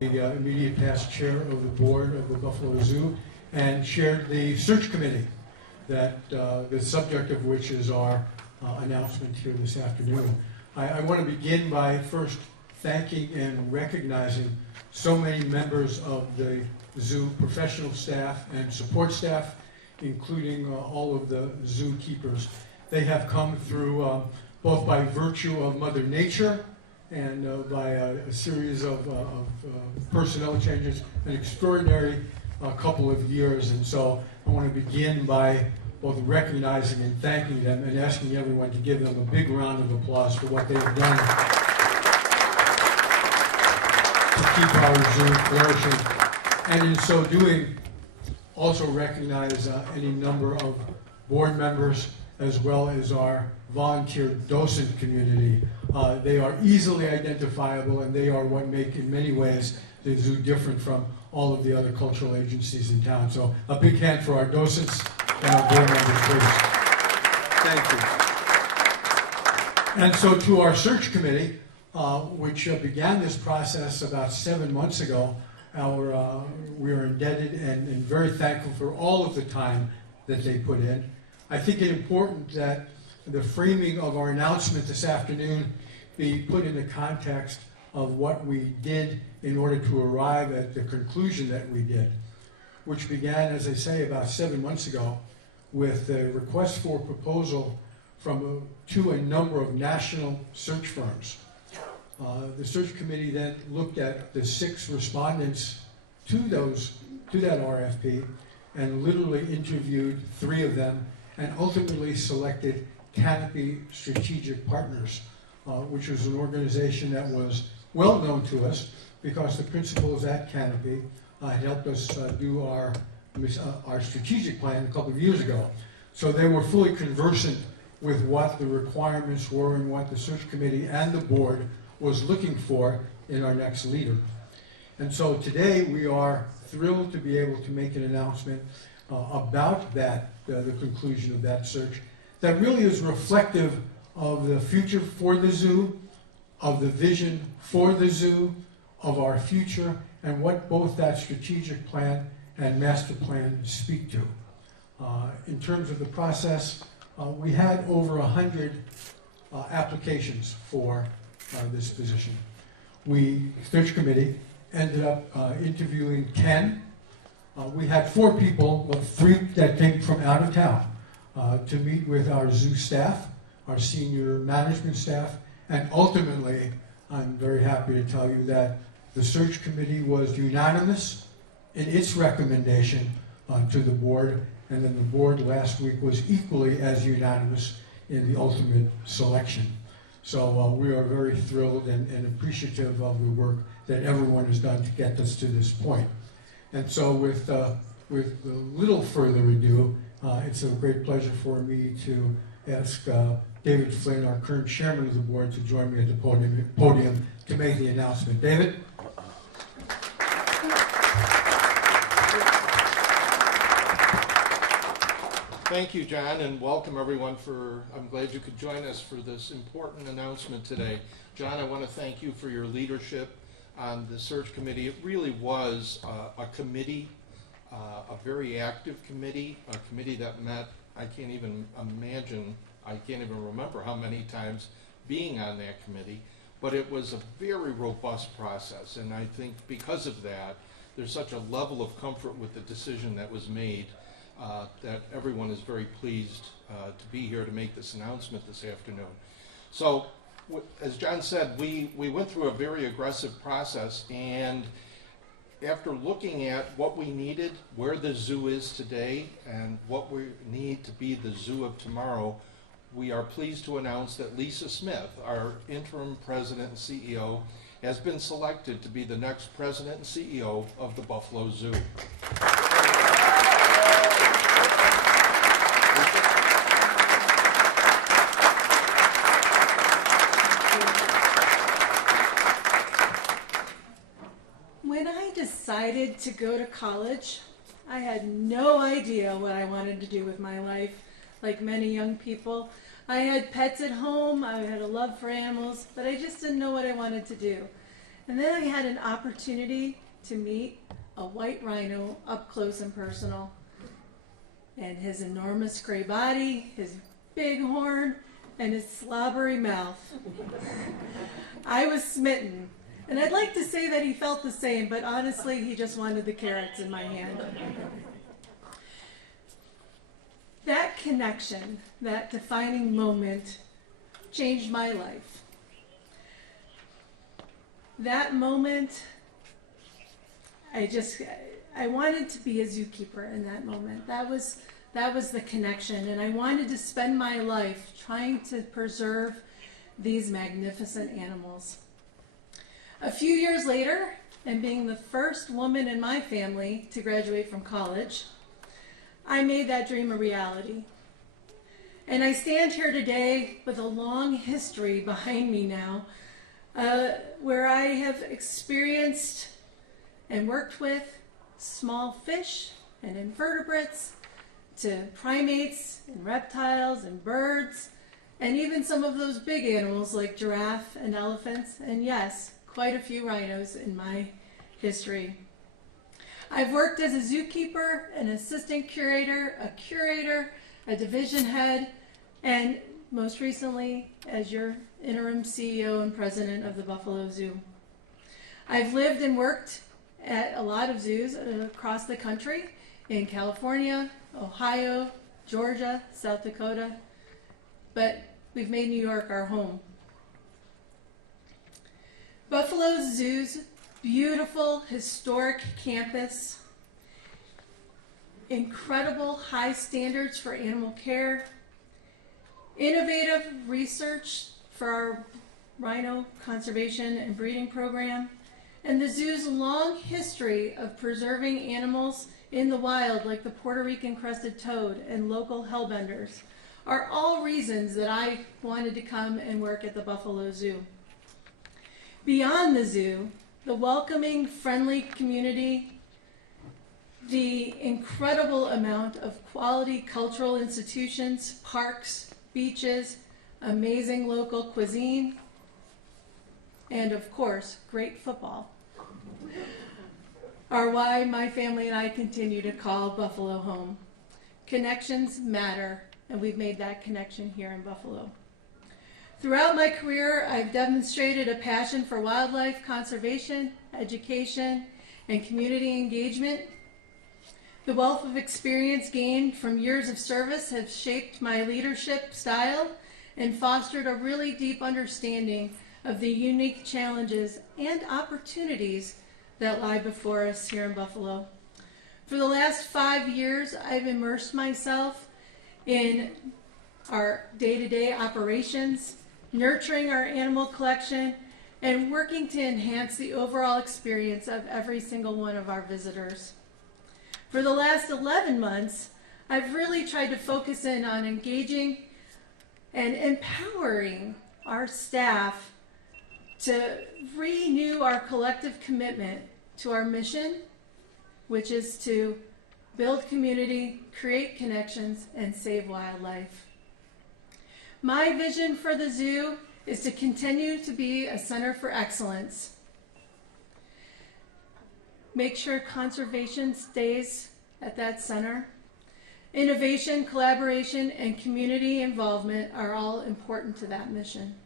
the immediate past chair of the board of the Buffalo Zoo and chaired the search committee that the subject of which is our announcement here this afternoon. I want to begin by first thanking and recognizing so many members of the zoo professional staff and support staff, including all of the zookeepers. They have come through both by virtue of Mother Nature and by a series of personnel changes, an extraordinary couple of years. And so I want to begin by both recognizing and thanking them and asking everyone to give them a big round of applause for what they've done to keep our zoo flourishing. And in so doing, also recognize any number of board members as well as our volunteer docent community. They are easily identifiable, and they are what make, in many ways, the zoo different from all of the other cultural agencies in town. So a big hand for our docents and our board members, please. Thank you. And so to our search committee, which began this process about 7 months ago, we are indebted and very thankful for all of the time that they put in. I think it important that the framing of our announcement this afternoon be put in the context of what we did in order to arrive at the conclusion that we did, which began, as I say, about 7 months ago with a request for proposal to a number of national search firms. The search committee then looked at the 6 respondents to that RFP and literally interviewed 3 of them and ultimately selected Canopy Strategic Partners, which was an organization that was well known to us because the principals at Canopy helped us do our strategic plan a couple of years ago. So they were fully conversant with what the requirements were and what the search committee and the board was looking for in our next leader. And so today we are thrilled to be able to make an announcement about that, the conclusion of that search, that really is reflective of the future for the zoo, of the vision for the zoo, of our future, and what both that strategic plan and master plan speak to. In terms of the process, we had over 100 applications for this position. We, search committee, ended up interviewing 10. We had 4 people, well, 3 that came from out of town, to meet with our zoo staff, our senior management staff, and ultimately, I'm very happy to tell you that the search committee was unanimous in its recommendation to the board, and then the board last week was equally as unanimous in the ultimate selection. So we are very thrilled and appreciative of the work that everyone has done to get us to this point. And so with little further ado, it's a great pleasure for me to ask David Flynn, our current chairman of the board, to join me at the podium to make the announcement. David? Thank you, John, and welcome everyone. I'm glad you could join us for this important announcement today. John, I want to thank you for your leadership on the search committee. It really was a committee, a very active committee, a committee that met, I can't even remember how many times being on that committee, but it was a very robust process, and I think because of that, there's such a level of comfort with the decision that was made that everyone is very pleased to be here to make this announcement this afternoon. So, as John said, we went through a very aggressive process, and after looking at what we needed, where the zoo is today, and what we need to be the zoo of tomorrow, we are pleased to announce that Lisa Smith, our interim president and CEO, has been selected to be the next president and CEO of the Buffalo Zoo. When I decided to go to college, I had no idea what I wanted to do with my life. Like many young people, I had pets at home, I had a love for animals, but I just didn't know what I wanted to do. And then I had an opportunity to meet a white rhino up close and personal. And his enormous gray body, his big horn, and his slobbery mouth. I was smitten. And I'd like to say that he felt the same, but honestly, he just wanted the carrots in my hand. That connection, that defining moment, changed my life. That moment, I wanted to be a zookeeper in that moment. That was the connection, and I wanted to spend my life trying to preserve these magnificent animals. A few years later, and being the first woman in my family to graduate from college, I made that dream a reality. And I stand here today with a long history behind me now, where I have experienced and worked with small fish and invertebrates to primates and reptiles and birds, and even some of those big animals like giraffe and elephants, and yes, quite a few rhinos in my history. I've worked as a zookeeper, an assistant curator, a division head, and most recently as your interim CEO and president of the Buffalo Zoo. I've lived and worked at a lot of zoos across the country, in California, Ohio, Georgia, South Dakota, but we've made New York our home. Buffalo Zoo's beautiful historic campus, incredible high standards for animal care, innovative research for our rhino conservation and breeding program, and the zoo's long history of preserving animals in the wild like the Puerto Rican crested toad and local hellbenders are all reasons that I wanted to come and work at the Buffalo Zoo. Beyond the zoo, the welcoming, friendly community, the incredible amount of quality cultural institutions, parks, beaches, amazing local cuisine, and of course, great football, are why my family and I continue to call Buffalo home. Connections matter, and we've made that connection here in Buffalo. Throughout my career, I've demonstrated a passion for wildlife conservation, education, and community engagement. The wealth of experience gained from years of service has shaped my leadership style and fostered a really deep understanding of the unique challenges and opportunities that lie before us here in Buffalo. For the last 5 years, I've immersed myself in our day-to-day operations, nurturing our animal collection, and working to enhance the overall experience of every single one of our visitors. For the last 11 months, I've really tried to focus in on engaging and empowering our staff to renew our collective commitment to our mission, which is to build community, create connections, and save wildlife. My vision for the zoo is to continue to be a center for excellence. Make sure conservation stays at that center. Innovation, collaboration, and community involvement are all important to that mission.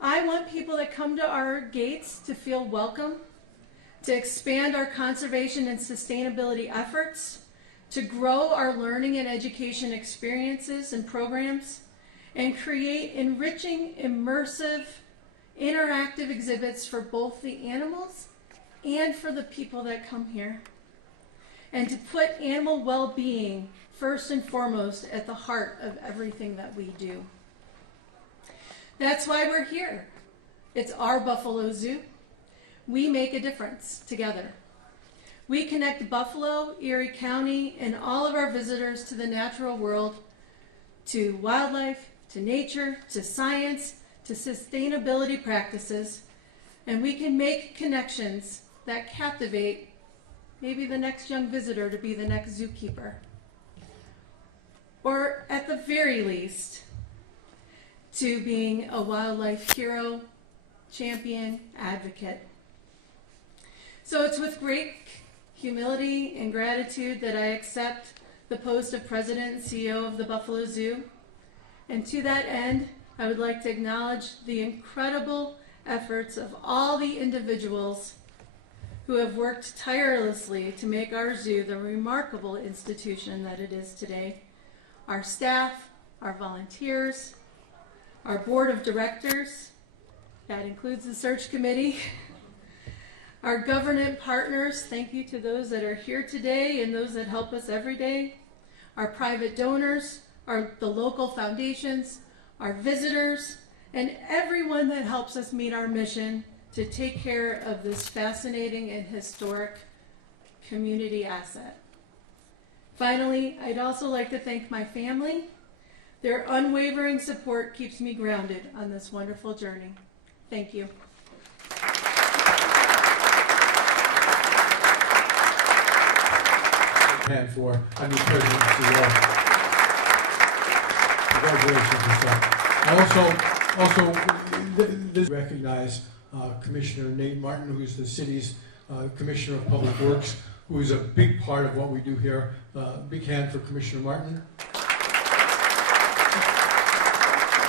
I want people that come to our gates to feel welcome, to expand our conservation and sustainability efforts, to grow our learning and education experiences and programs, and create enriching, immersive, interactive exhibits for both the animals and for the people that come here. And to put animal well-being first and foremost at the heart of everything that we do. That's why we're here. It's our Buffalo Zoo. We make a difference together. We connect Buffalo, Erie County, and all of our visitors to the natural world, to wildlife, to nature, to science, to sustainability practices, and we can make connections that captivate maybe the next young visitor to be the next zookeeper. Or at the very least, to being a wildlife hero, champion, advocate. So it's with great humility and gratitude that I accept the post of President and CEO of the Buffalo Zoo. And to that end, I would like to acknowledge the incredible efforts of all the individuals who have worked tirelessly to make our zoo the remarkable institution that it is today. Our staff, our volunteers, our board of directors, that includes the search committee, our government partners, thank you to those that are here today and those that help us every day, our private donors, the local foundations, our visitors, and everyone that helps us meet our mission to take care of this fascinating and historic community asset. Finally, I'd also like to thank my family. Their unwavering support keeps me grounded on this wonderful journey. Thank you. And for our new president, congratulations, I also recognize Commissioner Nate Martin, who's the city's Commissioner of Public Works, who is a big part of what we do here. Big hand for Commissioner Martin.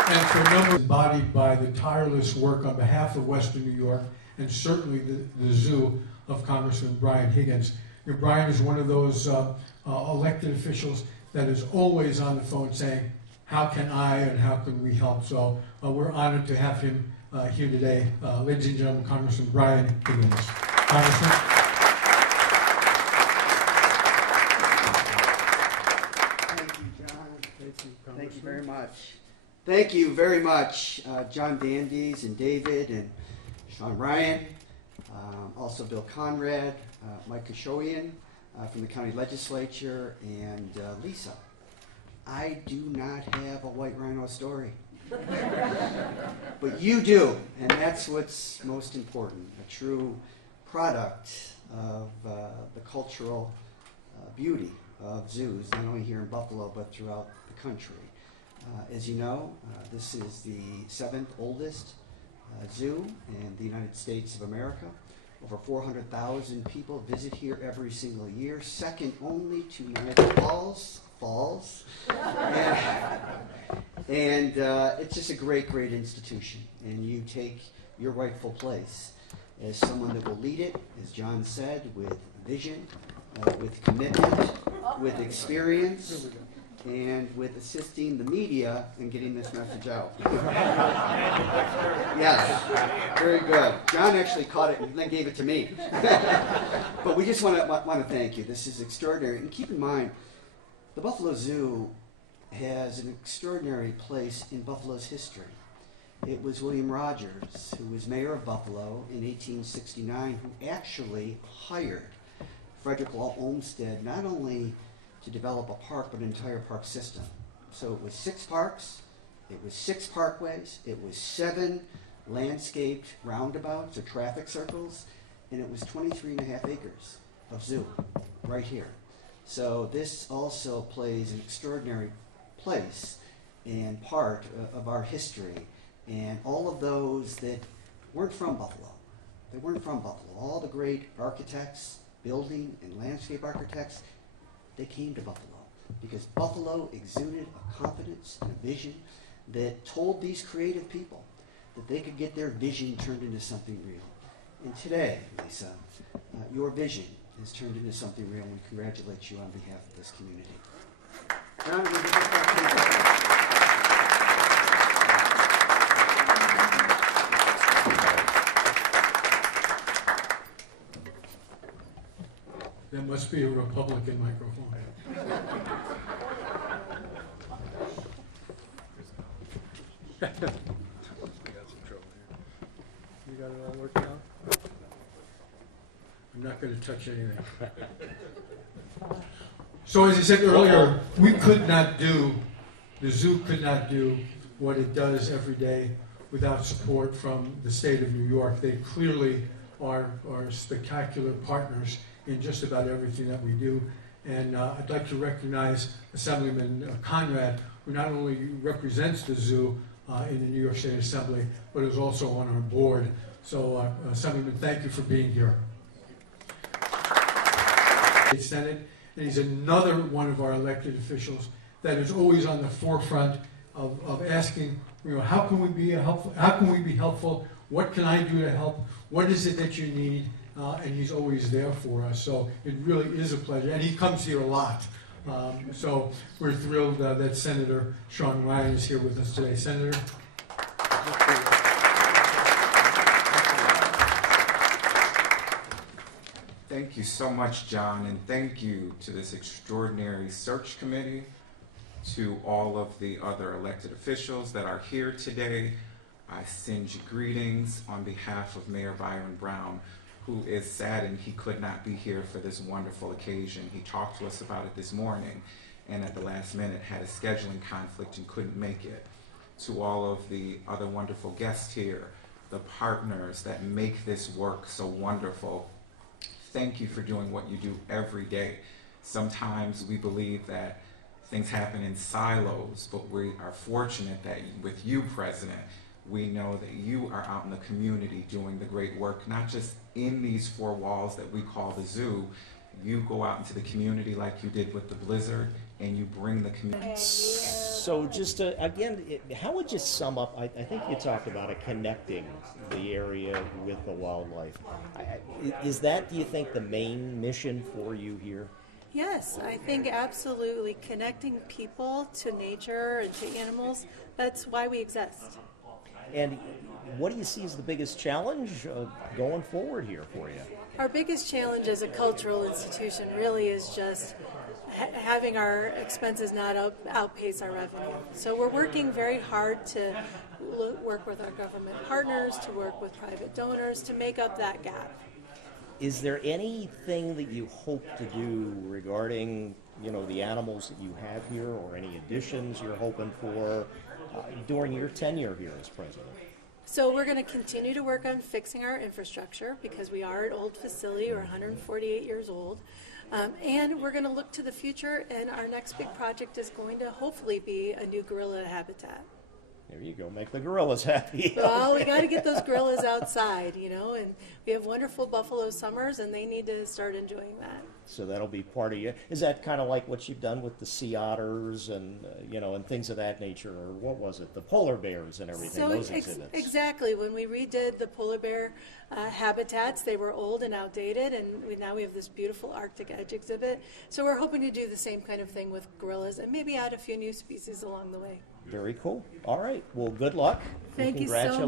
And for a number embodied by the tireless work on behalf of Western New York and certainly the zoo of Congressman Brian Higgins. Brian is one of those elected officials that is always on the phone saying, how can I and how can we help? So we're honored to have him here today. Ladies and gentlemen, Congressman Brian Higgins. Congressman. Thank you, John. Thank you very much. Thank you very much, John Dandies and David and Sean Ryan, also Bill Conrad, Mike Kashoian from the county legislature, and Lisa. I do not have a white rhino story, but you do, and that's what's most important, a true product of the cultural beauty of zoos, not only here in Buffalo, but throughout the country. As you know, this is the 7th oldest zoo in the United States of America. Over 400,000 people visit here every single year, second only to Niagara Falls. And it's just a great, great institution. And you take your rightful place as someone that will lead it, as John said, with vision, with commitment, with experience, and with assisting the media in getting this message out. Yes, very good. John actually caught it and then gave it to me. But we just want to thank you. This is extraordinary. And keep in mind, the Buffalo Zoo has an extraordinary place in Buffalo's history. It was William Rogers, who was mayor of Buffalo in 1869, who actually hired Frederick Law Olmsted not only to develop a park, but an entire park system. So it was 6 parks, it was 6 parkways, it was 7 landscaped roundabouts or traffic circles, and it was 23.5 acres of zoo right here. So this also plays an extraordinary place and part of our history. And all of those that weren't from Buffalo, they weren't from Buffalo. All the great architects, building and landscape architects, they came to Buffalo because Buffalo exuded a confidence and a vision that told these creative people that they could get their vision turned into something real. And today, Lisa, your vision has turned into something real, and we congratulate you on behalf of this community. That must be a Republican microphone. You got it all worked out? I'm not going to touch anything. So as I said earlier, we could not do, the zoo could not do what it does every day without support from the state of New York. They clearly are spectacular partners in just about everything that we do. And I'd like to recognize Assemblyman Conrad, who not only represents the zoo, in the New York State Assembly, but is also on our board. So, Assemblyman, thank you for being here. Senate, and he's another one of our elected officials that is always on the forefront of asking, how can we be helpful? How can we be helpful? What can I do to help? What is it that you need? And he's always there for us. So it really is a pleasure, and he comes here a lot. So we're thrilled that Senator Sean Ryan is here with us today. Senator. Thank you so much, John, and thank you to this extraordinary search committee, to all of the other elected officials that are here today. I send you greetings on behalf of Mayor Byron Brown, who is saddened he could not be here for this wonderful occasion. He talked to us about it this morning, and at the last minute had a scheduling conflict and couldn't make it. To all of the other wonderful guests here, the partners that make this work so wonderful, thank you for doing what you do every day. Sometimes we believe that things happen in silos, but we are fortunate that with you, President, we know that you are out in the community doing the great work, not just in these four walls that we call the zoo. You go out into the community like you did with the blizzard, and you bring the community. So just again, how would you sum up, I think you talked about it, connecting the area with the wildlife. Is that, do you think, the main mission for you here? Yes, I think absolutely connecting people to nature and to animals, that's why we exist. And what do you see as the biggest challenge going forward here for you? Our biggest challenge as a cultural institution really is just having our expenses not outpace our revenue. So we're working very hard to work with our government partners, to work with private donors to make up that gap. Is there anything that you hope to do regarding, the animals that you have here, or any additions you're hoping for during your tenure here as president? So we're going to continue to work on fixing our infrastructure because we are an old facility. We're 148 years old. And we're going to look to the future, and our next big project is going to hopefully be a new gorilla habitat. There you go, make the gorillas happy. Well, we got to get those gorillas outside, and we have wonderful buffalo summers, and they need to start enjoying that. So that'll be part of you. Is that kind of like what you've done with the sea otters and and things of that nature, or what was it, the polar bears and everything? So those exhibits. Exactly. When we redid the polar bear habitats, they were old and outdated, and now we have this beautiful Arctic Edge exhibit. So we're hoping to do the same kind of thing with gorillas and maybe add a few new species along the way. Very cool. All right. Well, good luck. Thank you so much.